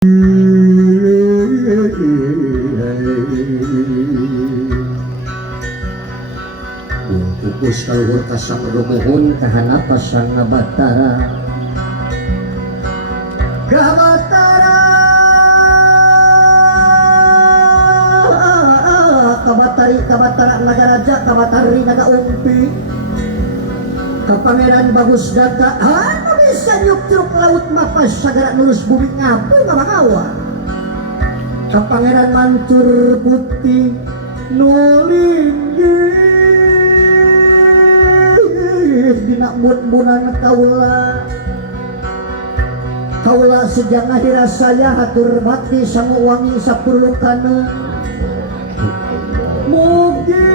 Pupus kaluhur kasang rumuhun kahanapa sang Batara Gabatara Kabatara nagaraja Kabatari nagaumpi Kapangeran bagus data anu bisa nyuk-nyuk laut mapas sagara nurus bumi ngapu ngamahawa Kapangeran mancur putih nulinggih dina mun-munan kaula sejak akhir saya hatur bakti sama wangi sapurlukana mugi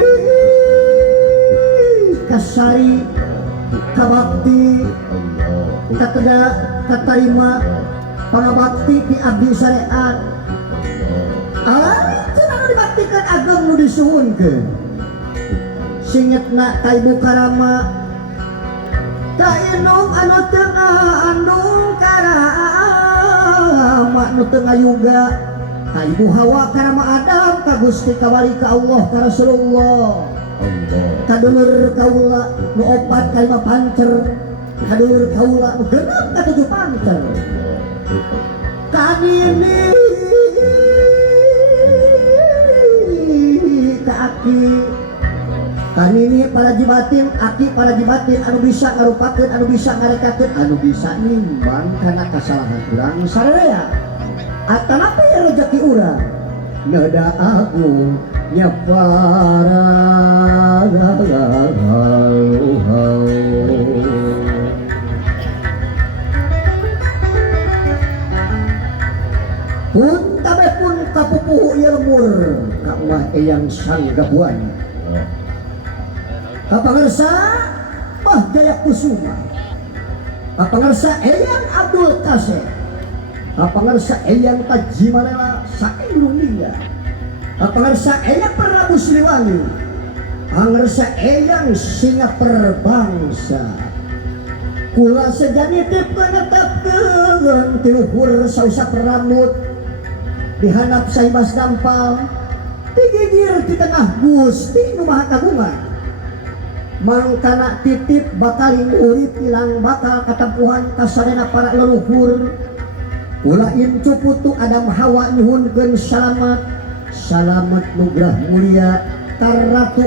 kasari kabakti kateda katarima pangabakti di abdi syariat cenah dibaktikan ageng nu disuhunkeun singetna ka ibu karama ka inung anu tengah andung karama nu tengah yuga ka ibu Hawa karama Adam ka Gusti kawali ka Allah ka Rasulullah ka dulur kaula nu opat ka 5 pancer ka dulur kaula nu genep ka 7 pancer ka nini ka aki kanini para jibatin, aki para jibatin anu bisa ngarupakeun, anu bisa ngarekakeun, anu bisa nimbang kana kasalahan urang sararea. Atanapi rezeki urang nada agung nya para pun tabe pun kapupuhu ilmur ka ulah eyang sanggabuan kapangarsa Mbah Jaya Kusuma kapangarsa eyang Abdul Kasem kapangarsa eyang Tajimalela Saindunia kapangarsa eyang Prabu Siliwangi pangarsa eyang Singa Perbangsa kula sejanitip penetapkeun ti luhur sausap rambut dihanap saibas dampal digigir di tengah Gusti nu Maha Kagungan mangkana titip bakaling urip ilang bakal katampuhan kasarena para leluhur ulah incu putu Adam Hawa nyuhunkeun salamet nugrah mulia taratu